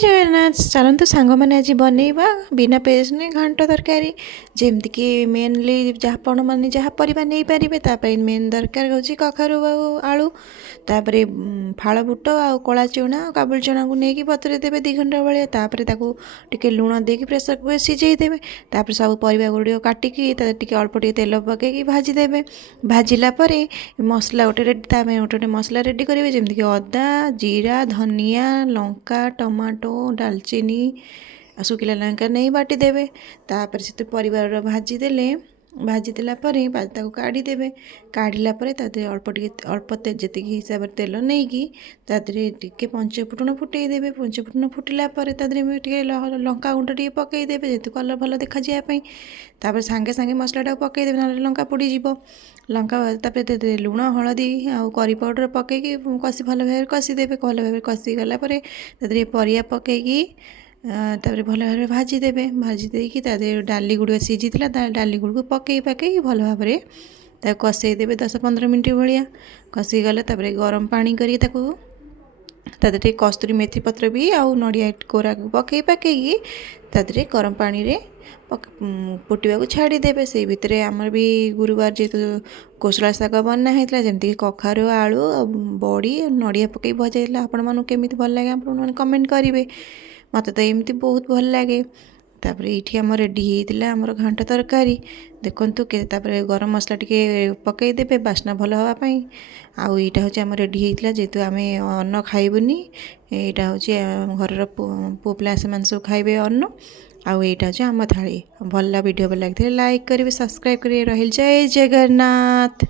जगन्नाथ चलतु सांग मैंने आज बनइबा बिना पेज नहीं घांट तरकारी जमतीक मेनली आपण मैंने जहाँ परिवा नहीं पारे मेन दरकार हूँ कखारू आलू तापर फाड़ बुट आ कला चना काबुल चना को लेकिन बतुरे देवे 2 घंटा भाया टे लुण देकी प्रेसर कुकर सीझेदेवे सब परिवा गुड़िक काटिकी टे अल्प टे तेल पकईकि भाजीदेवे भाजिला मसला गोटे गोटे मसला रेडी करेंगे जमीक अदा जीरा धनिया लंका टमाटो डालचीनी शुखिला लंका नहीं बाटिदेवे तापर से परिवार भाजीदेले भाजीदेला काढ़ीदेवे काढ़ला अल्प जी हिसाब से तेल नहीं कि टे पंचफुटण फुटेदेवे पंचफुटण फुटिला लंका गुंड टे पकईदेवे जेहेतु कलर भल देखा तापर सांगे सांगे मसलाटा पकईदेवे ना लंका पोड़ीज लंका लुण हलदी आ करी पाउडर पकईकि कषि भल भाव कषिदेवे भल भाव कषिगला परिया पकईकि तापर भल भाव भाजीदेवे भाजी देकी डाली गुड़ सीझी डाली गुड़ को पकई भल भाव कषईदेवे 10-15 मिनट भाया कषिगले गरम पानी करके कस्तूरी मेथी पत्र भी आउ नड़िया कोरा पकई गरम पानी रे फुटा छाड़ीदेवे से भितर आमर भी गुरुवार जेहेतु कोसला शाग बना होता जमीक कखारू आलू बड़ी नड़िया पकई भजा आपण मानू केमी भल लगे आप कमेंट करेंगे मत तो एमती बहुत भल लगे तापर ये आम रेडी होता आमर घांट तरकारी देखु के गरम मसला टे पकईदेवे बास्ना भल हाँपाई आउ यहाँ हूँ आम रेडी होता जेहेतु आम अन्न खाइबुनी यहाँ हूँ घर पुओ पिला से सब खाइबे अन्न आउ यहाँ हूँ आम थाली भल वीडियो भल लगे लाइक करेंगे सब्सक्राइब करेंगे रही जय जगन्नाथ।